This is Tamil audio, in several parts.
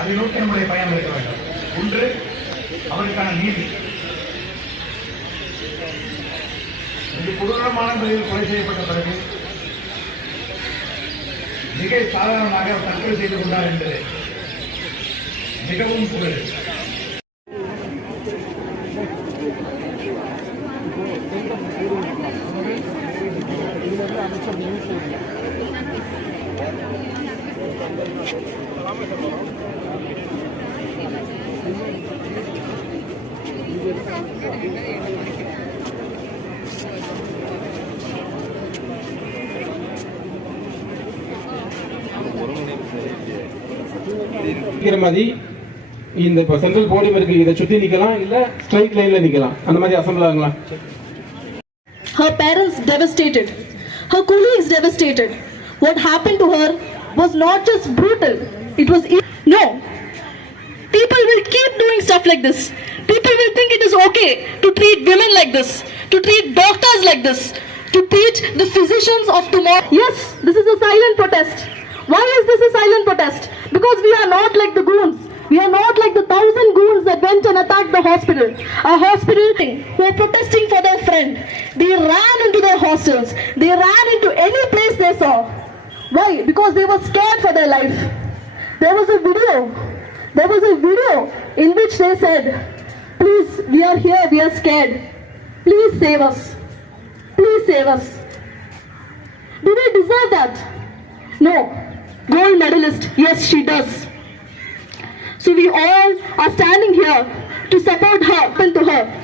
அதை நோக்கி நம்முடைய பயணம் இருக்க வேண்டும். ஒன்று அவருக்கான நீதி. இது கொடூரமான முறையில் கொலை செய்யப்பட்ட பிறகு மிக சாதாரணமாக தற்கொலை செய்து கொண்டார் என்பது மிகவும் புகழ். நிக்கிற மாதிரி இந்த இப்போ சென்ட்ரல் போடியம் இருக்கு இதை சுத்தி நிக்கலாம் இல்ல ஸ்ட்ரைட் லைன்ல நிக்கலாம் அந்த மாதிரி அசம்பிள் ஆகலாம் Her parents devastated. Her colleagues devastated. What happened to her was not just brutal, it was. e- No. People will keep doing stuff like this. People will think it is okay to treat women like this, to treat doctors like this, to treat the physicians of tomorrow. Yes, this is a silent protest. Why is this a silent protest? Because we are not like the goons. We are not like the thousand goons that went and attacked the hospital. A hospital thing. who were protesting for their friend. They ran into their hostels. They ran into any place they saw. Why? Because they were scared for their life. There was a video. There was a video in which they said, Please, we are here, we are scared. Please save us. Please save us. Do they deserve that? No. Gold medalist, yes, she does. So we all are standing here to support her and to her.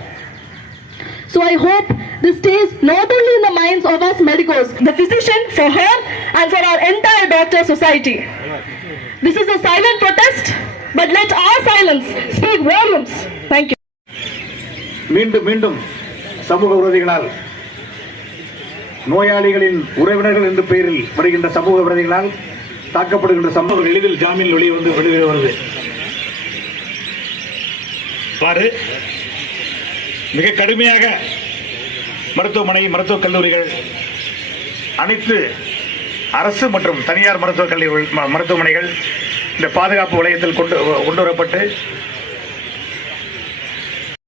So I hope this stays not only in the minds of us medicos, the physician for her and for our entire doctor society. This is a silent protest, but let our silence speak volumes. Thank you. மீண்டும் மீண்டும் சமூக விரோதிகளால் நோயாளிகளின் உறவினர்கள் என்ற பெயரில் வருகின்ற சமூக விரோதிகளால் தாக்கப்படுகின்ற சமூகம் எளிதில் ஜாமீன் வெளியே வந்து வெளியே வருது பாரு மிக கடுமையாக மருத்துவமனை மருத்துவக் கல்லூரிகள் அனைத்து அரசு மற்றும் தனியார் மருத்துவக் கல்லூரி ம- மருத்துவமனைகள் இந்த பாதுகாப்பு வளையத்தில் கொண்டு கொண்டு வரப்பட்டு